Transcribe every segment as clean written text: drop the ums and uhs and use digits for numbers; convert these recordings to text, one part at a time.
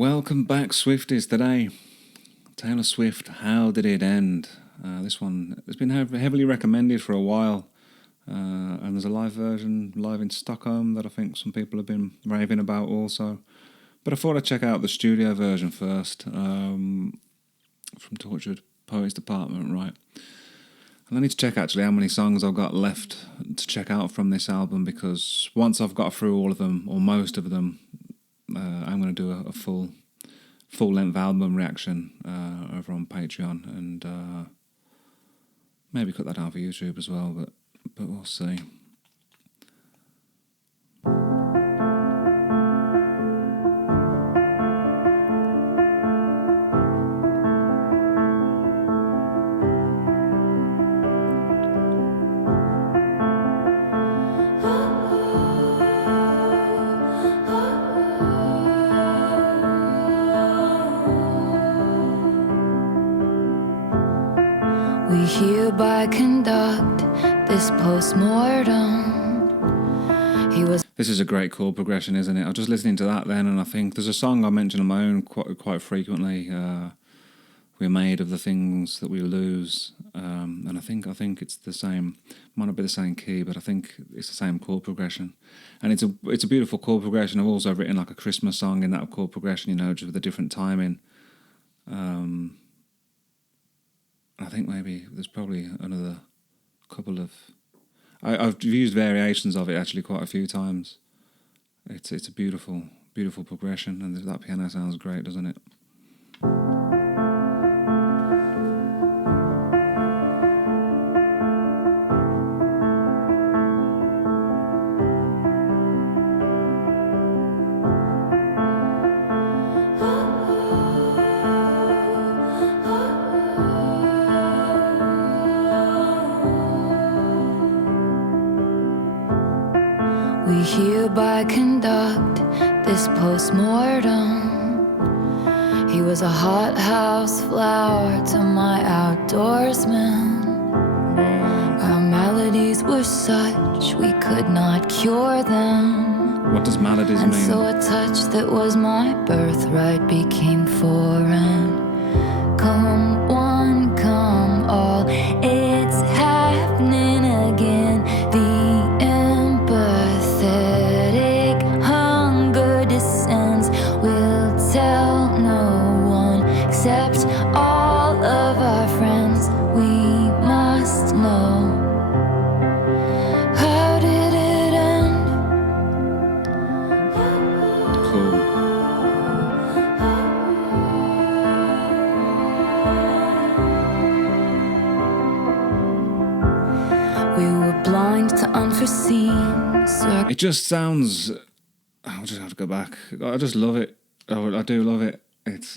Welcome back, Swifties. Today, Taylor Swift, How Did It End? This one has been heavily recommended for a while, and there's a live version live in Stockholm that I think some people have been raving about also. But I thought I'd check out the studio version first, from Tortured Poets Department, right? And I need to check actually how many songs I've got left to check out from this album, because once I've got through all of them, or most of them, I'm going to do a full-length album reaction over on Patreon, and maybe cut that down for YouTube as well, but we'll see. We hereby conduct this post-mortem. This is a great chord progression, isn't it? I was just listening to that then, and I think there's a song I mention on my own quite frequently. We're made of the things that we lose, and I think it's the same. Might not be the same key, but I think it's the same chord progression, and it's a beautiful chord progression. I've also written like a Christmas song in that chord progression, just with a different timing. I think maybe there's probably another couple of... I've used variations of it actually quite a few times. It's a beautiful progression, and that piano sounds great, doesn't it? We hereby conduct this post-mortem. He was a hothouse flower to my outdoorsman. Our maladies were such we could not cure them. What does maladies mean? And so a touch that was my birthright became foreign. Come one, come all, it's happening again. The empathetic hunger descends. We'll tell no one except all of our friends. We must know. How did it end? Cool. We were blind to unforeseen It just sounds... I'll just have to go back. I just love it. I do love it. It's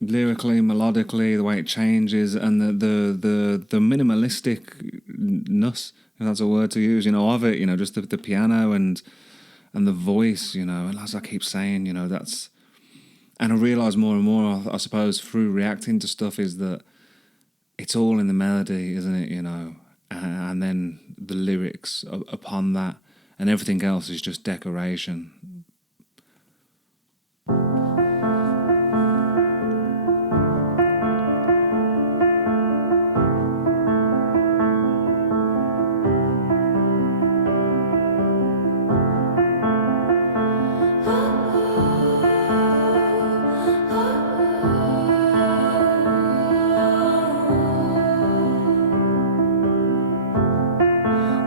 lyrically, melodically, the way it changes, and the minimalisticness, if that's a word to use, of it. Just the piano and the voice. And as I keep saying, that's... And I realise more and more, I suppose, through reacting to stuff, is that it's all in the melody, isn't it? And then the lyrics upon that, and everything else is just decoration.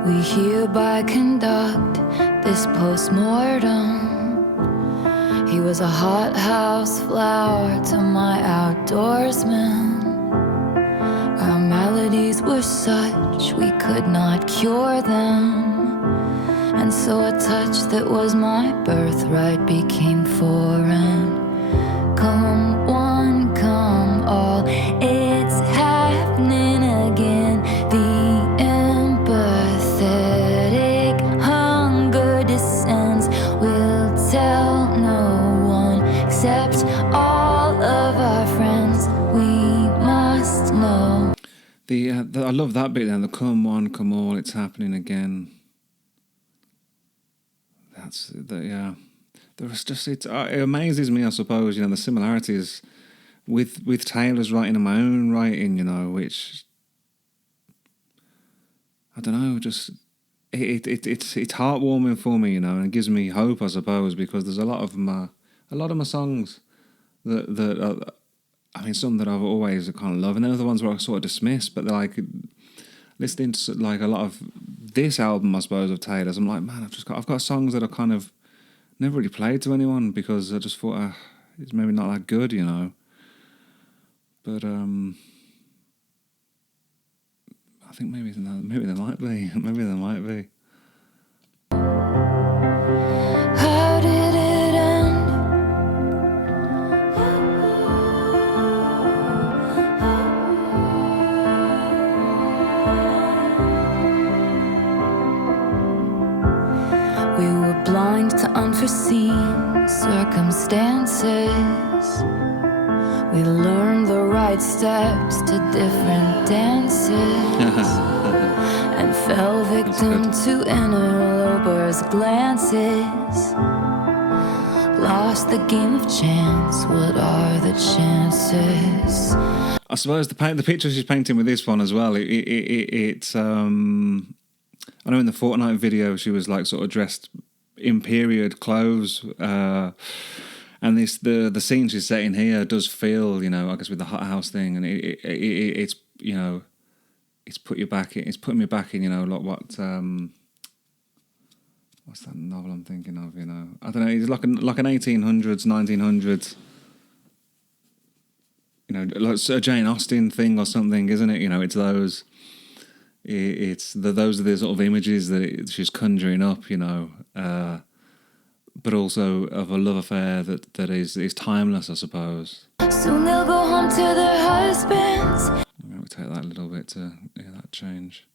We hereby conduct this post-mortem. He was a hothouse flower to my outdoorsman. Our maladies were such we could not cure them. And so a touch that was my birthright became foreign. Come one, come all, it's happening again. The empathetic hunger descends. We'll tell no one except all of our friends. We must know. I love that bit then. The come one, come all, it's happening again. there's just it amazes me, I suppose, the similarities with Taylor's writing and my own writing, which I don't know, just it's heartwarming for me, and it gives me hope, I suppose, because there's a lot of my songs that are, I mean, some that I've always kind of loved, and then other ones where I sort of dismiss, but they're like listening to like a lot of this album, I suppose, of Taylor's. I'm like, man, I've got songs that I kind of never really played to anyone because I just thought it's maybe not that good, But I think maybe there might be, maybe there might be. How did it end? We were blind to unforeseen circumstances. We learned the right steps to different dances and fell victim to interlopers' glances. Lost the game of chance. What are the chances? I suppose the picture she's painting with this one as well. It's I know in the Fortnite video she was like sort of dressed in period clothes. And the scene she's setting here does feel, I guess with the hot house thing, and it's it's putting me back in, like what's that novel I'm thinking of, I don't know, it's like an 1800s, 1900s, like a Jane Austen thing or something, isn't it? It's those, those are the sort of images that she's conjuring up, but also of a love affair that is timeless, I suppose. Soon they'll go home to their husbands. I'm going to take that a little bit to hear that change.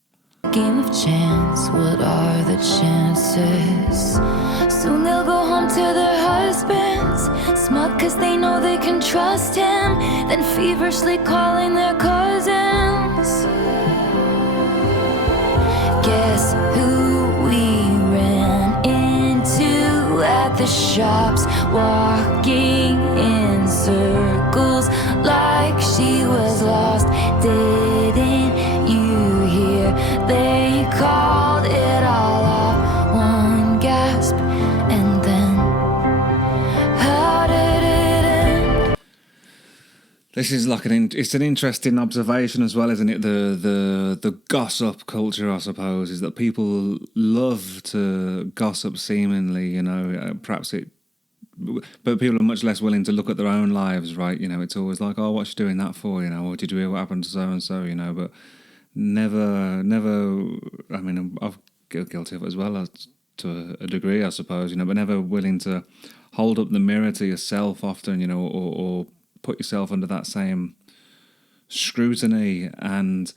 Game of chance, what are the chances? Soon they'll go home to their husbands, smug cause they know they can trust him, then feverishly calling their cousins. Guess who we ran into at the shops, walking in circles like she was lost. Didn't you hear? They called it all off. One gasp, and then how did it end? This is like it's an interesting observation as well, isn't it? The gossip culture, I suppose, is that people love to gossip seemingly, perhaps but people are much less willing to look at their own lives, right? It's always like, oh, what's she doing that for? Or did you hear what happened to so and so? But never. I mean, I've been guilty of it as well, to a degree, I suppose. But never willing to hold up the mirror to yourself often, or put yourself under that same scrutiny. And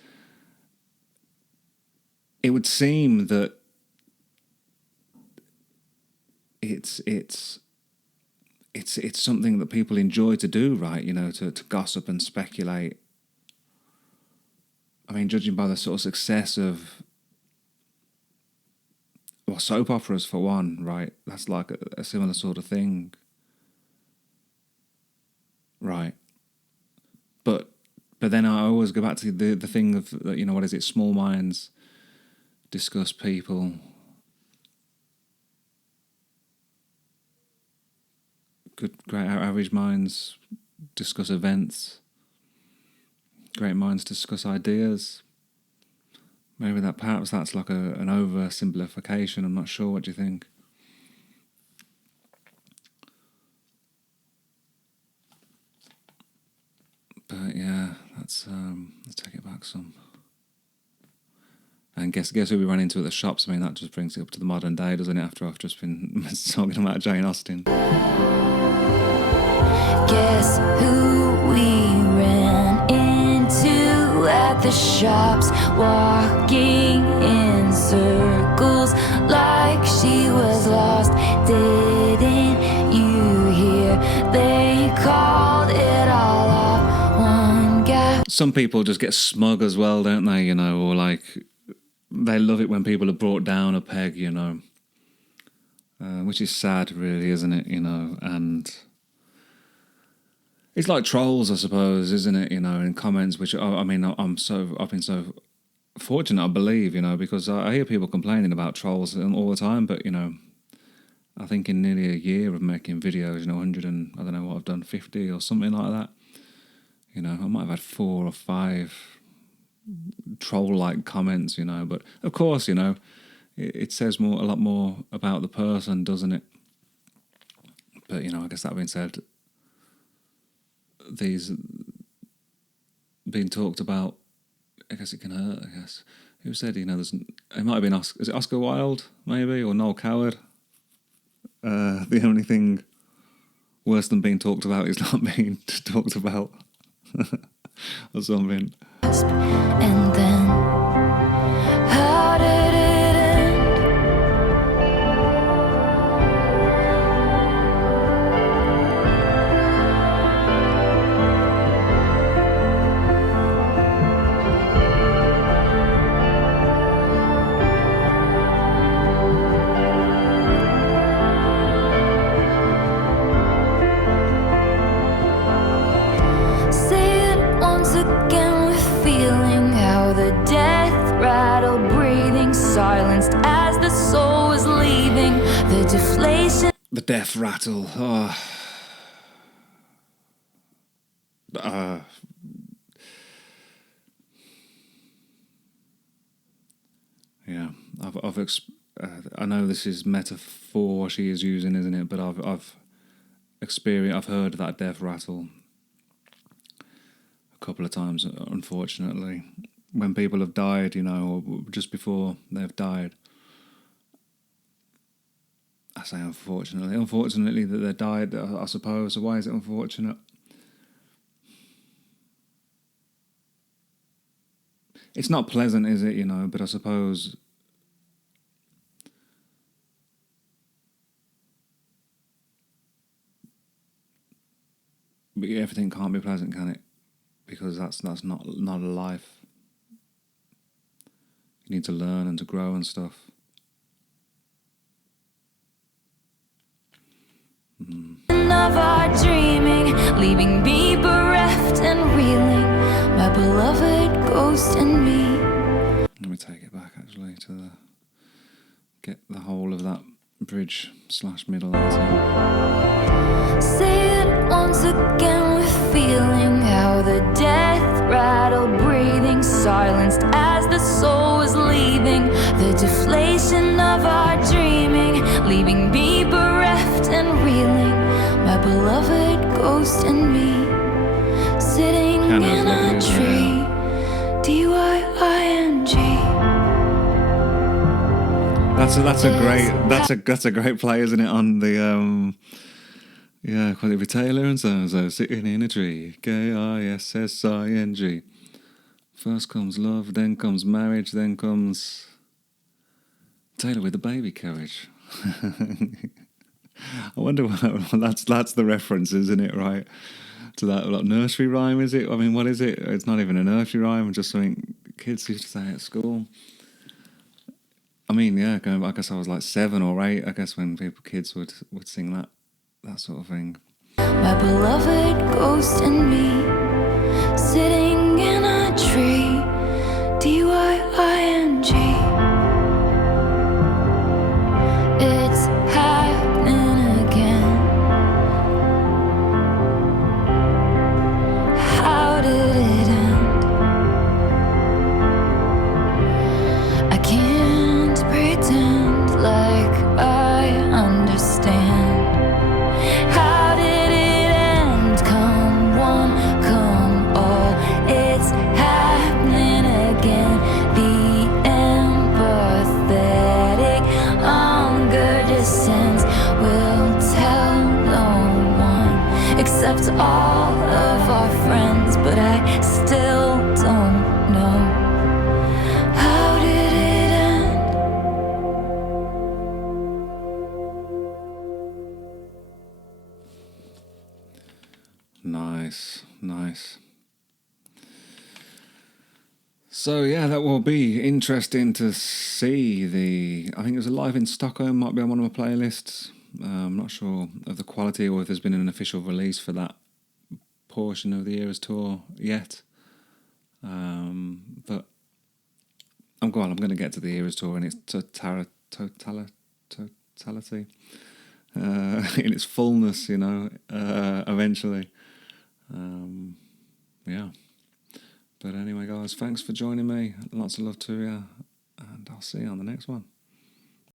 it would seem that it's something that people enjoy to do, right? To gossip and speculate. I mean, judging by the sort of success of, well, soap operas for one, right? That's like a similar sort of thing, right? But then I always go back to the thing of, what is it? Small minds discuss people. Great average minds discuss events. Great minds discuss ideas. Maybe perhaps that's like an oversimplification. I'm not sure. What do you think? But yeah, let's take it back some. And guess who we ran into at the shops? I mean, that just brings it up to the modern day, doesn't it? After I've just been talking about Jane Austen. Guess who we ran into at the shops, walking in circles like she was lost. Didn't you hear? They called it all off. One guy. Some people just get smug as well, don't they? Or like they love it when people are brought down a peg. which is sad, really, isn't it? And it's like trolls, I suppose, isn't it? In comments, which I've been so fortunate, I believe, because I hear people complaining about trolls all the time, but I think in nearly a year of making videos, 100 and I don't know what I've done, 50 or something like that. I might have had 4 or 5 troll-like comments, but of course, it says a lot more about the person, doesn't it? But I guess that being said, these being talked about, I guess it can hurt. I guess who said it might have been Oscar. Is it Oscar Wilde maybe or Noel Coward? The only thing worse than being talked about is not being talked about, or something. And then, how did it end? Say it once again with feeling, how the death rattle breathing silenced as the soul was leaving. The deflation. The death rattle. Oh. Yeah, I know this is metaphor she is using, isn't it? But I've heard that death rattle a couple of times, unfortunately, when people have died, or just before they've died. I say unfortunately that they died, I suppose. Why is it unfortunate? It's not pleasant, is it? But I suppose but everything can't be pleasant, can it? Because that's not a life. You need to learn and to grow and stuff. Of our dreaming, leaving me bereft and reeling, my beloved ghost in me. Let me take it back actually to get the whole of that bridge / middle out. Say it once again with feeling, how the death rattle breathing silenced as the soul was leaving. The deflation of our dreaming, leaving me bereft and reeling, my beloved ghost in me, sitting in a tree. DYING. That's a great play, isn't it? On the Quality Taylor and so sitting in a tree. KISSING. First comes love, then comes marriage, then comes Taylor with the baby carriage. I wonder what that's the reference, isn't it? Right, to that nursery rhyme, is it? I mean, what is it? It's not even a nursery rhyme. Just something kids used to say at school. I mean, yeah, I guess I was like 7 or 8. I guess when kids would sing that sort of thing. My beloved ghost in me, sitting in a tree. DYING. It's happening again. How did it end? I can't pretend like I understand. How did it end? Come one, come all. It's happening again. The empathetic hunger descends. Will tell no one except all of our friends, but I still don't know. How did it end? Nice. So yeah, that will be interesting to see. I think it was live in Stockholm, might be on one of my playlists. I'm not sure of the quality or if there's been an official release for that portion of the Eras tour yet. But I'm going to get to the Eras tour in its totality, in its fullness, eventually. Yeah. But anyway, guys, thanks for joining me. Lots of love to you, and I'll see you on the next one.